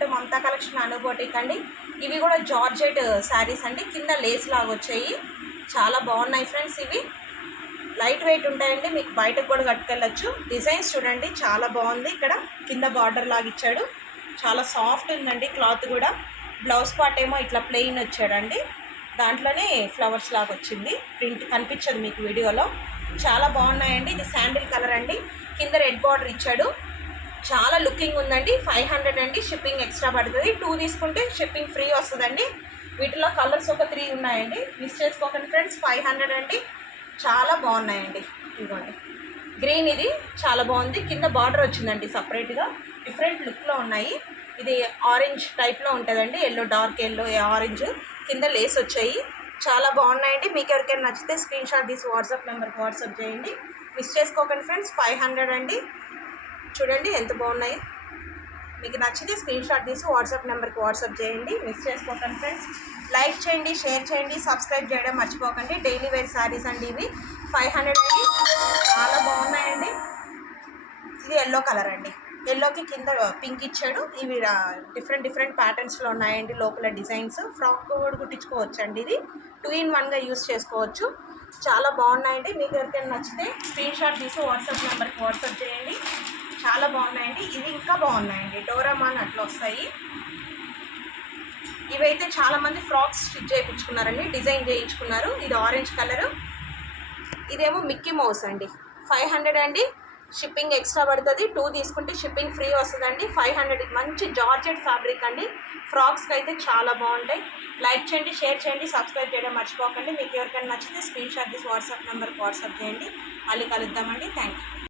To Mamata collection అనుబోటిక్ అండి. ఇవి కూడా జార్జెట్ శారీస్ అండి, కింద లేస్ లాగా వచ్చాయి. చాలా బాగున్నాయి ఫ్రెండ్స్. ఇవి లైట్ వెయిట్ ఉంటాయండి, మీకు బయటకు కూడా కట్టుకెళ్ళచ్చు. డిజైన్స్ చూడండి చాలా బాగుంది. ఇక్కడ కింద బార్డర్ లాగా ఇచ్చాడు, చాలా సాఫ్ట్ ఉందండి క్లాత్ కూడా. బ్లౌజ్ పార్ట్ ఏమో ఇట్లా ప్లెయిన్ వచ్చాడండి, దాంట్లోనే ఫ్లవర్స్ లాగా వచ్చింది. ప్రింట్ కనిపించదు మీకు వీడియోలో. చాలా బాగున్నాయండి. ఇది శాండిల్ కలర్ అండి, కింద రెడ్ బార్డర్ ఇచ్చాడు. చాలా లుకింగ్ ఉందండి. 500 అండి, షిప్పింగ్ ఎక్స్ట్రా పడుతుంది. 2 తీసుకుంటే షిప్పింగ్ ఫ్రీ వస్తుందండి. వీటిలో కలర్స్ ఒక 3 ఉన్నాయండి, మిస్ చేసుకోకండి ఫ్రెండ్స్. 500 అండి, చాలా బాగున్నాయండి. ఇదిగోండి గ్రీన్, ఇది చాలా బాగుంది. కింద బార్డర్ వచ్చిందండి సపరేట్గా, డిఫరెంట్ లుక్లో ఉన్నాయి. ఇది ఆరెంజ్ టైప్లో ఉంటుందండి, ఎల్లో, డార్క్ ఎల్లో, ఆరెంజ్, కింద లేస్ వచ్చాయి. చాలా బాగున్నాయండి. మీకు ఎవరికైనా నచ్చితే స్క్రీన్ షాట్ తీసి వాట్సాప్ నెంబర్కి వాట్సాప్ చేయండి, మిస్ చేసుకోకండి ఫ్రెండ్స్. 500 అండి, చూడండి ఎంత బాగున్నాయి. మీకు నచ్చితే స్క్రీన్ షాట్ తీసి వాట్సాప్ నెంబర్కి వాట్సాప్ చేయండి, మిస్ చేసుకోకండి ఫ్రెండ్స్. లైక్ చేయండి, షేర్ చేయండి, సబ్స్క్రైబ్ చేయడం మర్చిపోకండి. డైలీ వేర్ శారీస్ అండి ఇవి. 500 అండి, చాలా బాగున్నాయండి. ఇది ఎల్లో కలర్ అండి, ఎల్లోకి కింద పింక్ ఇచ్చాడు. ఇవి డిఫరెంట్ ప్యాటర్న్స్లో ఉన్నాయండి. లోపల డిజైన్స్ ఫ్రాక్ కూడా కుట్టించుకోవచ్చు అండి. ఇది 2 in 1గా యూస్ చేసుకోవచ్చు. చాలా బాగున్నాయండి. మీకు ఎవరికైనా నచ్చితే స్క్రీన్ షాట్ తీసి వాట్సాప్ నెంబర్కి వాట్సాప్ చేయండి. చాలా బాగున్నాయండి. ఇవి ఇంకా బాగున్నాయండి, డోరామాన్ అట్లా వస్తాయి. ఇవైతే చాలామంది ఫ్రాక్స్ స్టిచ్ చేయించుకున్నారండి, డిజైన్ చేయించుకున్నారు. ఇది ఆరెంజ్ కలరు, ఇదేమో మిక్కీ మౌస్ అండి. 500 అండి, షిప్పింగ్ ఎక్స్ట్రా పడుతుంది. 2 తీసుకుంటే షిప్పింగ్ ఫ్రీ వస్తుందండి. 500, మంచి జార్జెట్ ఫ్యాబ్రిక్ అండి. ఫ్రాక్స్కి అయితే చాలా బాగుంటాయి. లైక్ చేయండి, షేర్ చేయండి, సబ్స్క్రైబ్ చేయడం మర్చిపోకండి. మీకు ఎవరికైనా నచ్చితే స్క్రీన్ షాట్ తీసి వాట్సాప్ నెంబర్కి వాట్సాప్ చేయండి. మళ్ళీ కలుద్దామండి. Thank you.